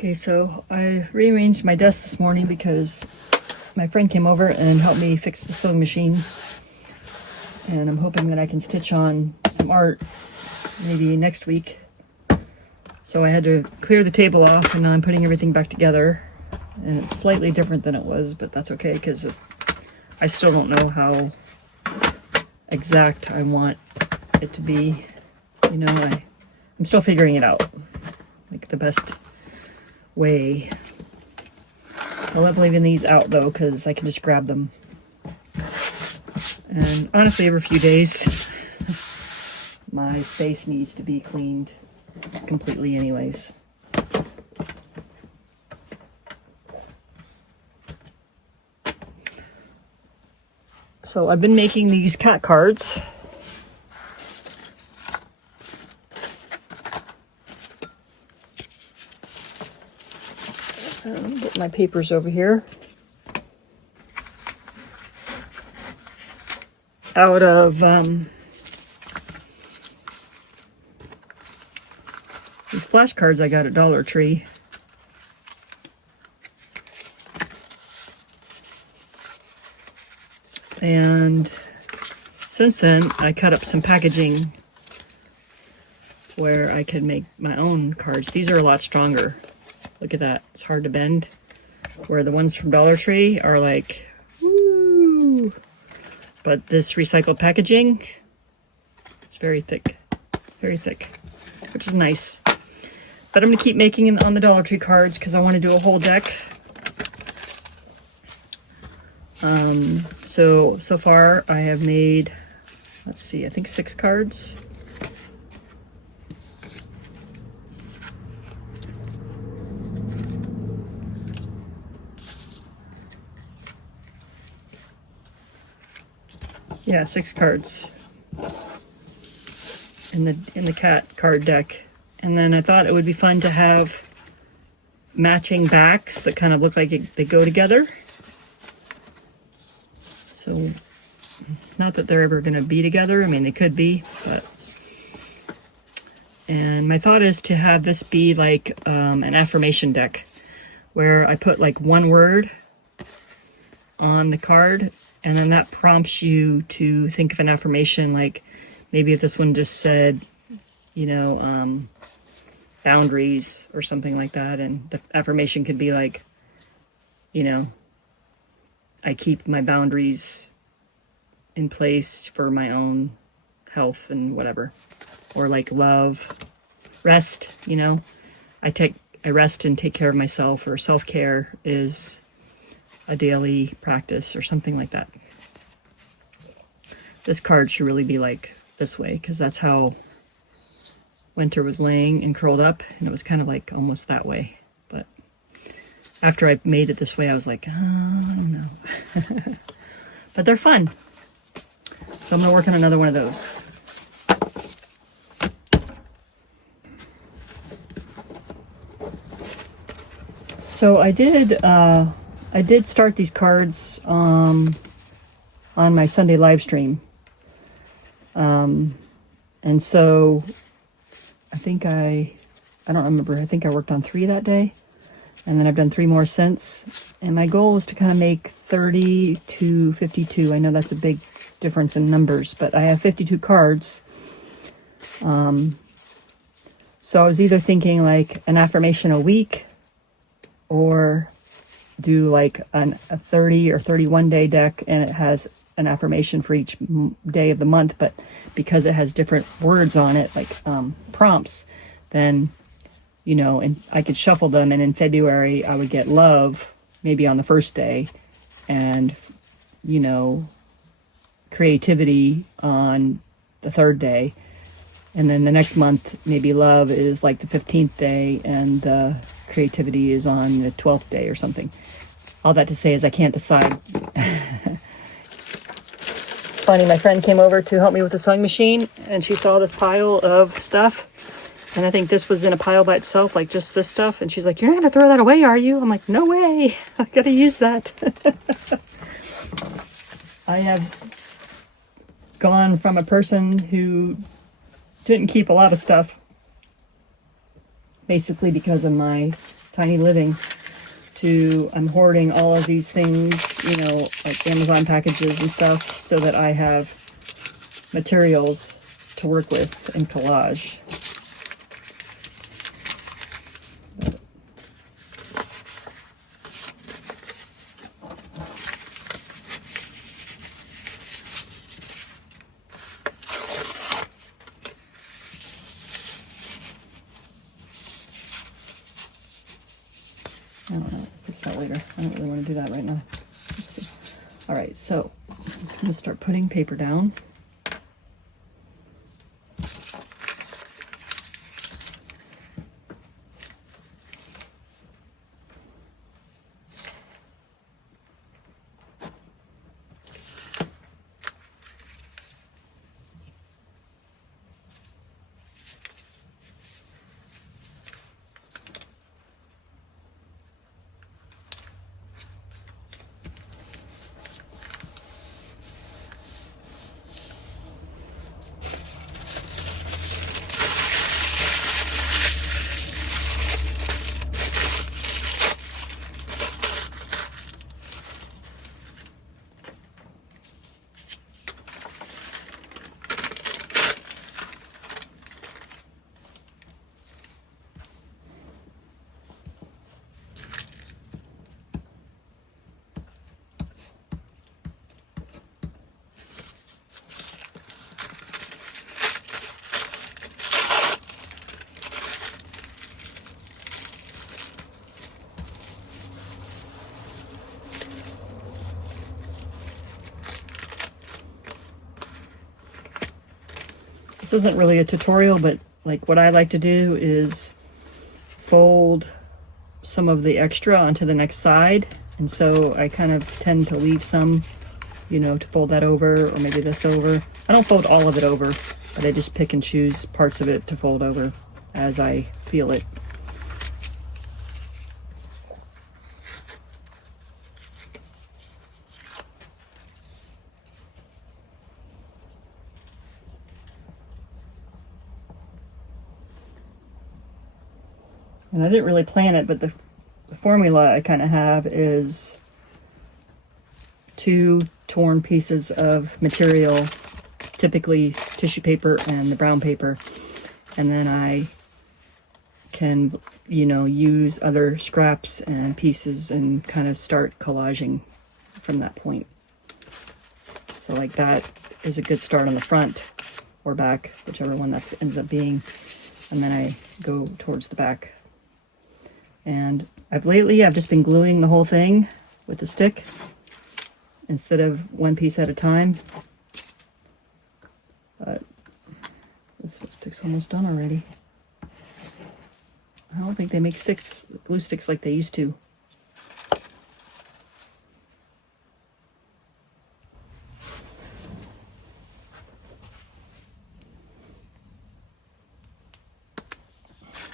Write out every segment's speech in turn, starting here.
Okay, so I rearranged my desk this morning because my friend came over and helped me fix the sewing machine. And I'm hoping that I can stitch on some art maybe next week. So I had to clear the table off, and now I'm putting everything back together. And it's slightly different than it was, but that's okay because I still don't know how exact I want it to be. You know, I'm still figuring it out, like the best way. I love leaving these out though because I can just grab them. And honestly, every few days my space needs to be cleaned completely anyways. So I've been making these cat cards. Get my papers over here. Out of these flashcards I got at Dollar Tree. And since then, I cut up some packaging where I could make my own cards. These are a lot stronger. Look at that. It's hard to bend. Where the ones from Dollar Tree are like, woo! But this recycled packaging, it's very thick, which is nice. But I'm going to keep making on the Dollar Tree cards because I want to do a whole deck. So far I have made, let's see, I think 6 cards. Yeah, 6 cards in the cat card deck. And then I thought it would be fun to have matching backs that kind of look like they go together. So, not that they're ever going to be together. I mean, they could be, but... And my thought is to have this be like an affirmation deck, where I put like one word on the card, and then that prompts you to think of an affirmation, like maybe if this one just said, you know, boundaries or something like that, and the affirmation could be like, you know, I keep my boundaries in place for my own health and whatever. Or like love, rest, you know. I rest and take care of myself, or self-care is a daily practice or something like that. This card should really be like this way, because that's how Winter was laying and curled up, and it was kind of like almost that way. But after I made it this way, I was like, oh, I don't know. But they're fun. So I'm going to work on another one of those. So I did start these cards on my Sunday live stream. And so I think I don't remember, I think I worked on 3 that day. And then I've done 3 more since. And my goal is to kind of make 30 to 52. I know that's a big difference in numbers, but I have 52 cards. So I was either thinking like an affirmation a week, or do like a 30 or 31 day deck, and it has an affirmation for each day of the month. But because it has different words on it, like prompts, then, you know, and I could shuffle them, and in February I would get love maybe on the first day, and, you know, creativity on the 3rd day, and then the next month maybe love is like the 15th day, and the creativity is on the 12th day or something. All that to say is I can't decide. It's funny, my friend came over to help me with the sewing machine, and she saw this pile of stuff. And I think this was in a pile by itself, like just this stuff. And she's like, you're not going to throw that away, are you? I'm like, no way. I got to use that. I have gone from a person who didn't keep a lot of stuff, basically because of my tiny living to I'm hoarding all of these things, you know, like Amazon packages and stuff, so that I have materials to work with in collage. I don't know, fix that later. I don't really want to do that right now. Let's see. All right, so I'm just going to start putting paper down. This isn't really a tutorial, but like what I like to do is fold some of the extra onto the next side. And so I kind of tend to leave some, you know, to fold that over, or maybe this over. I don't fold all of it over, but I just pick and choose parts of it to fold over as I feel it. And I didn't really plan it, but the formula I kind of have is 2 torn pieces of material, typically tissue paper and the brown paper, and then I can, you know, use other scraps and pieces and kind of start collaging from that point. So like that is a good start on the front or back, whichever one that ends up being, and then I go towards the back. And I've just been gluing the whole thing with the stick instead of one piece at a time. But this stick's almost done already. I don't think they make glue sticks like they used to.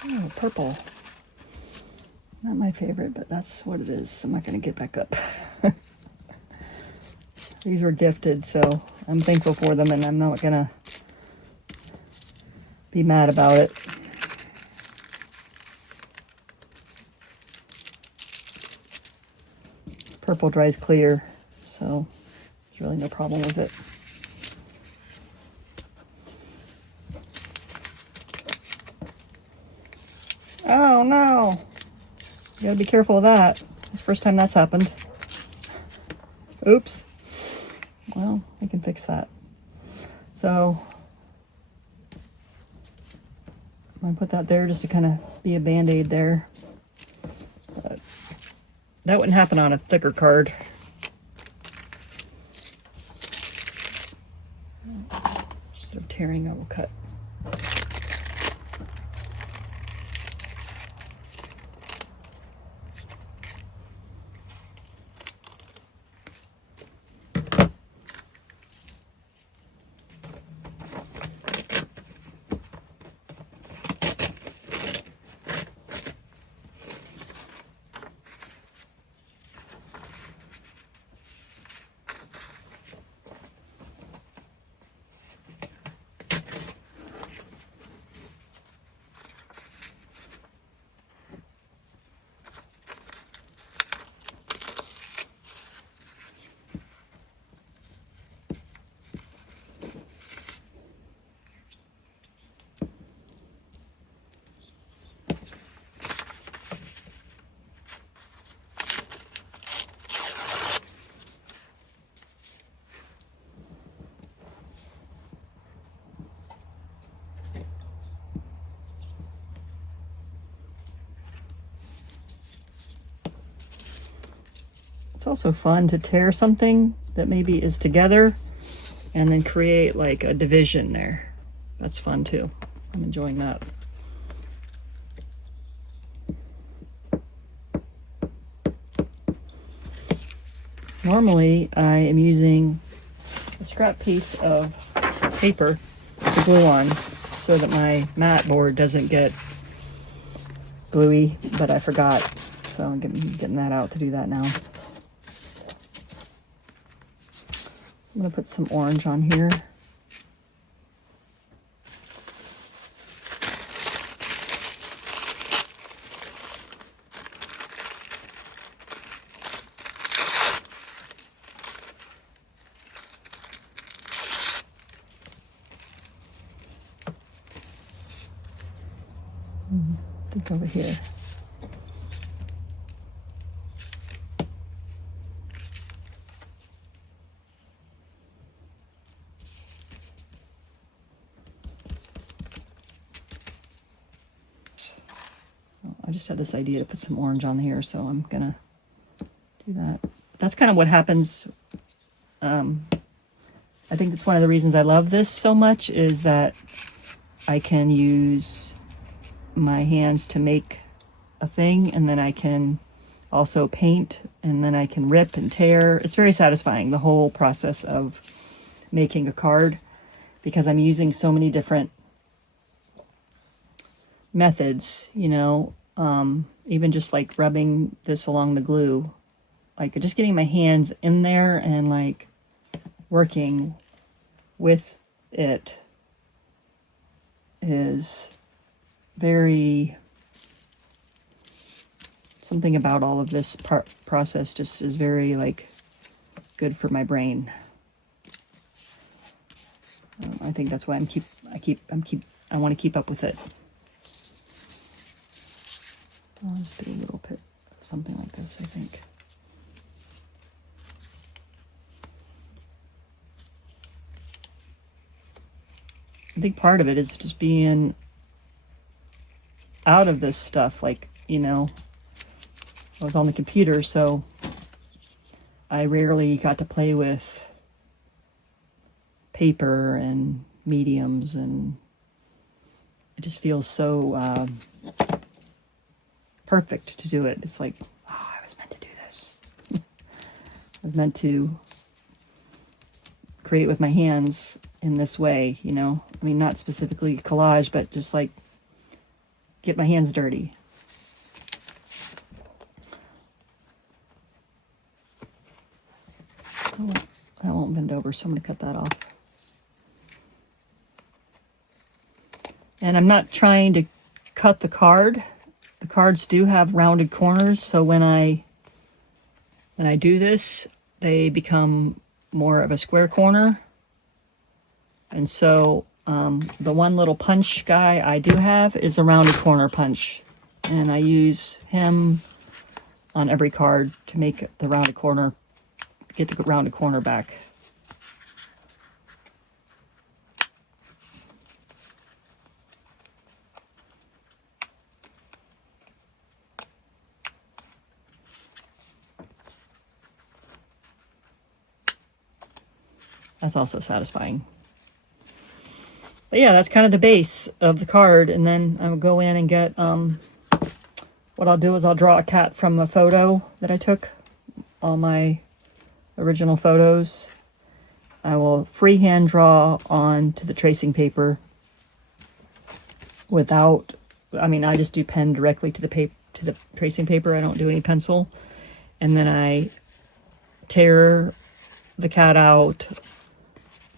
Oh, purple. Not my favorite, but that's what it is. I'm not going to get back up. These were gifted, so I'm thankful for them, and I'm not going to be mad about it. Purple dries clear, so there's really no problem with it. Oh no! You gotta be careful of that. It's the first time that's happened. Oops. Well, I can fix that. So I'm gonna put that there just to kind of be a band-aid there. But that wouldn't happen on a thicker card. Instead of tearing, I will cut. It's also fun to tear something that maybe is together and then create like a division there. That's fun too. I'm enjoying that. Normally I am using a scrap piece of paper to glue on so that my mat board doesn't get gluey, but I forgot. So I'm getting that out to do that now. I'm going to put some orange on here. I think over here. I just had this idea to put some orange on here, so I'm gonna do that. That's kind of what happens. I think it's one of the reasons I love this so much is that I can use my hands to make a thing, and then I can also paint, and then I can rip and tear. It's very satisfying, the whole process of making a card, because I'm using so many different methods, you know, even just like rubbing this along the glue, like just getting my hands in there and like working with it is very, something about all of this process just is very like good for my brain. I think that's why I want to keep up with it. I'll just do a little bit of something like this, I think. I think part of it is just being out of this stuff. Like, you know, I was on the computer, so I rarely got to play with paper and mediums, and it just feels so perfect to do it. It's like, oh, I was meant to do this. I was meant to create with my hands in this way, you know? I mean, not specifically collage, but just like get my hands dirty. Oh, that won't bend over, so I'm going to cut that off. And I'm not trying to cut the card. The cards do have rounded corners, so when I do this, they become more of a square corner. And so the one little punch guy I do have is a rounded corner punch, and I use him on every card to make the rounded corner, get the rounded corner back. That's also satisfying. But yeah, that's kind of the base of the card. And then I will go in and get, what I'll do is I'll draw a cat from a photo that I took, all my original photos. I will freehand draw onto the tracing paper without, I mean, I just do pen directly to the paper, to the tracing paper. I don't do any pencil. And then I tear the cat out.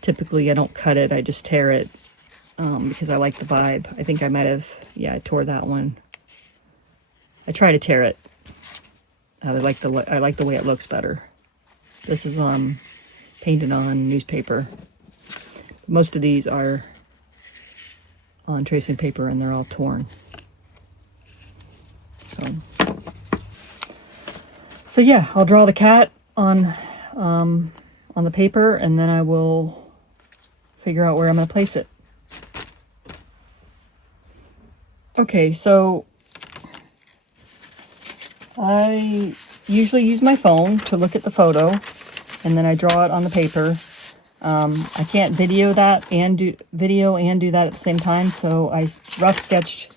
Typically I don't cut it, I just tear it, because I like the vibe. I think I might have, yeah, I tore that one. I try to tear it. I like the way it looks better. This is painted on newspaper. Most of these are on tracing paper and they're all torn. So yeah, I'll draw the cat on the paper, and then I will figure out where I'm going to place it. Okay, so I usually use my phone to look at the photo, and then I draw it on the paper. I can't video that and do that at the same time, so I rough sketched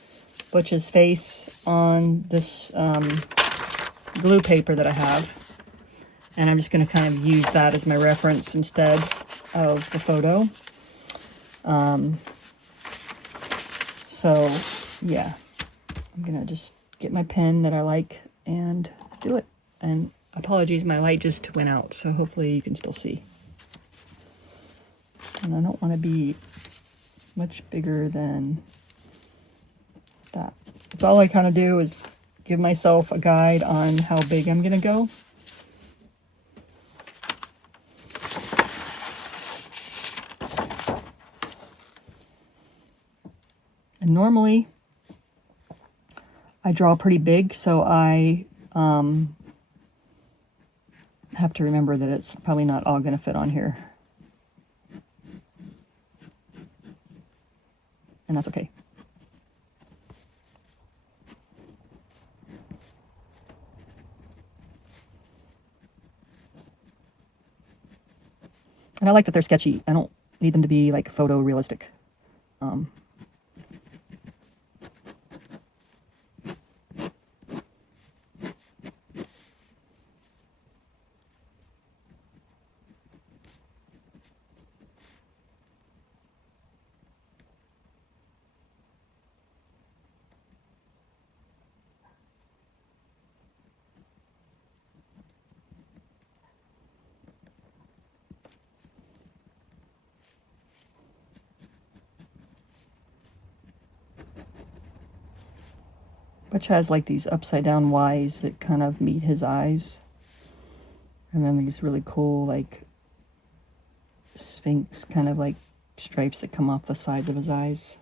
Butch's face on this glue paper that I have, and I'm just going to kind of use that as my reference instead of the photo. So yeah, I'm gonna just get my pen that I like and do it. And apologies, my light just went out, so hopefully you can still see. And I don't want to be much bigger than that. That's all I kind of do, is give myself a guide on how big I'm gonna go. And normally I draw pretty big, so I have to remember that it's probably not all going to fit on here. And that's okay. And I like that they're sketchy. I don't need them to be like photo realistic. Butch has like these upside down Y's that kind of meet his eyes. And then these really cool like sphinx kind of like stripes that come off the sides of his eyes.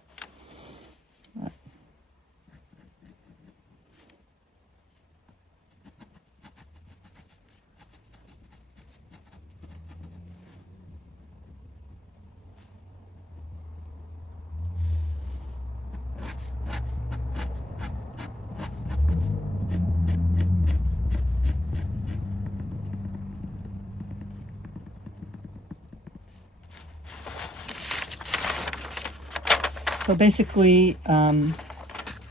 So basically,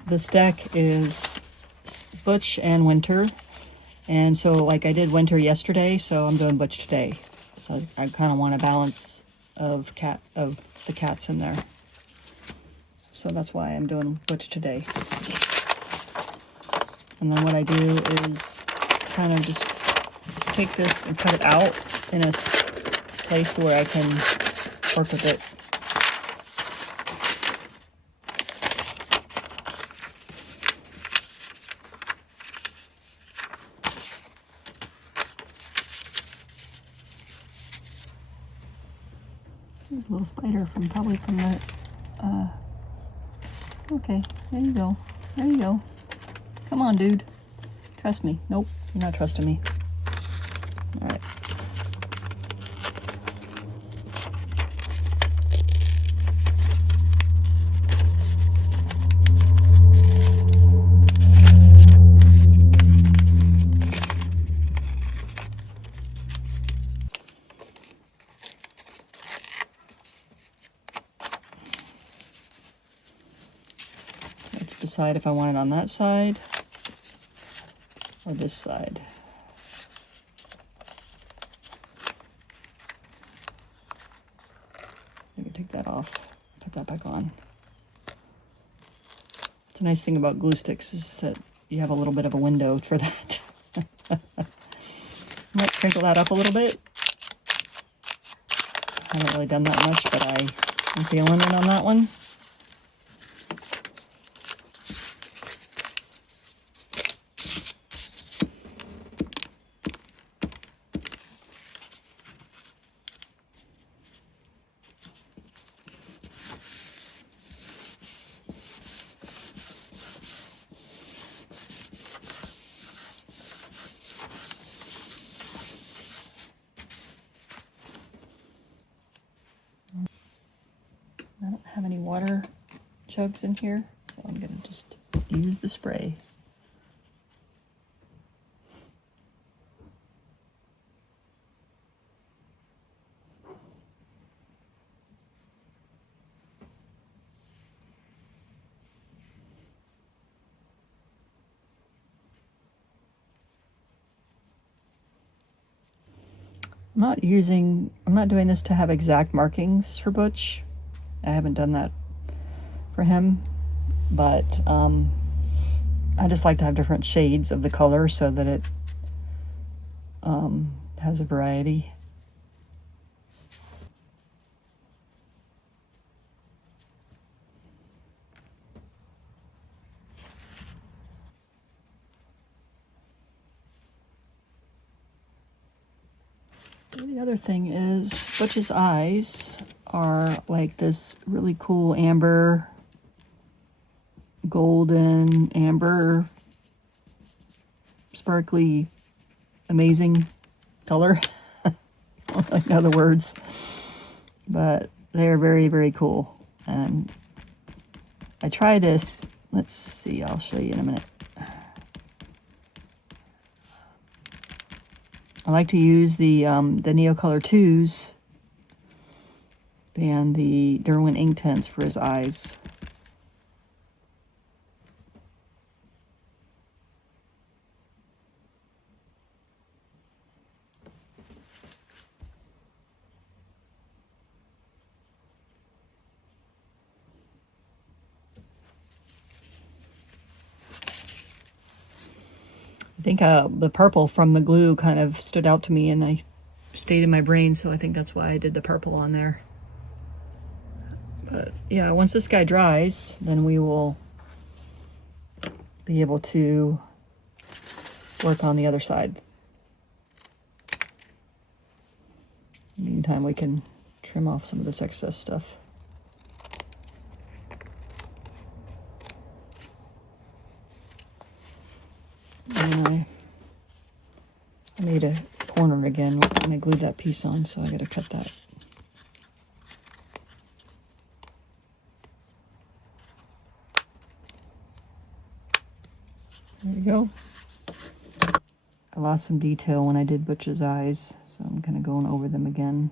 this deck is Butch and Winter. And so like I did Winter yesterday, so I'm doing Butch today. So I kind of want a balance of the cats in there. So that's why I'm doing Butch today. And then what I do is kind of just take this and cut it out in a place where I can work with it. There's a little spider probably from the, okay, there you go. There you go. Come on, dude. Trust me. Nope, you're not trusting me. All right. Decide if I want it on that side or this side. Maybe take that off, put that back on. It's a nice thing about glue sticks is that you have a little bit of a window for that. Might crinkle that up a little bit. I haven't really done that much, but I'm feeling it on that one. I don't have any water jugs in here, so I'm going to just use the spray. I'm not doing this to have exact markings for Butch. I haven't done that for him, but I just like to have different shades of the color so that it has a variety. The other thing is Butch's eyes are like this really cool amber, golden, amber, sparkly, amazing color. I don't know the words, but they're very, very cool. And I try this. Let's see, I'll show you in a minute. I like to use the NeocolorIIs and the Derwent ink tints for his eyes. I think the purple from the glue kind of stood out to me and I stayed in my brain, so I think that's why I did the purple on there. But yeah, once this guy dries, then we will be able to work on the other side. Meantime, we can trim off some of this excess stuff. And I made a corner again when I glued that piece on, so I gotta cut that. There we go. I lost some detail when I did Butch's eyes, so I'm kind of going over them again.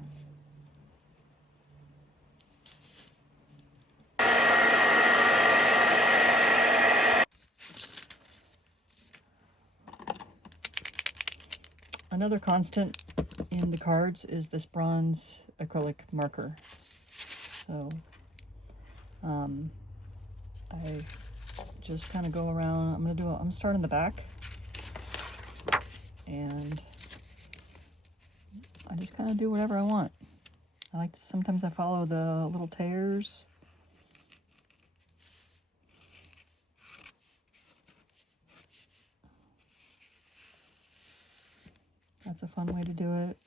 Another constant in the cards is this bronze acrylic marker. So I just kind of go around. I'm gonna start in the back, and I just kind of do whatever I want. I like to, sometimes I follow the little tears. That's a fun way to do it.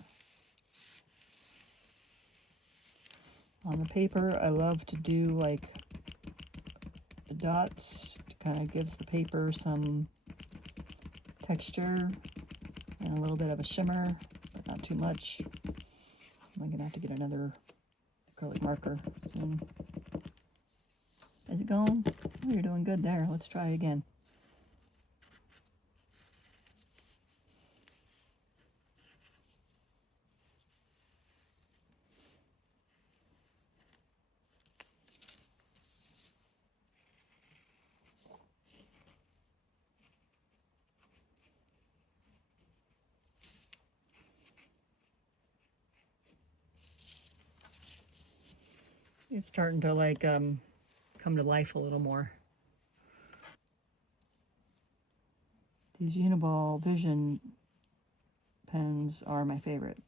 On the paper, I love to do like the dots. It kind of gives the paper some texture and a little bit of a shimmer, but not too much. I'm gonna have to get another acrylic marker soon. Is it going? Oh, you're doing good there. Let's try again. It's starting to like come to life a little more. These Uniball Vision pens are my favorite.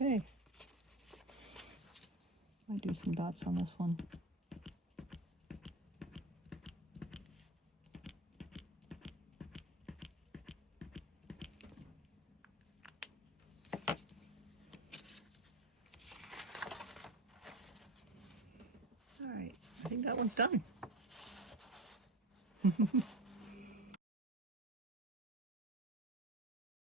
Okay. Might do some dots on this one. All right, I think that one's done.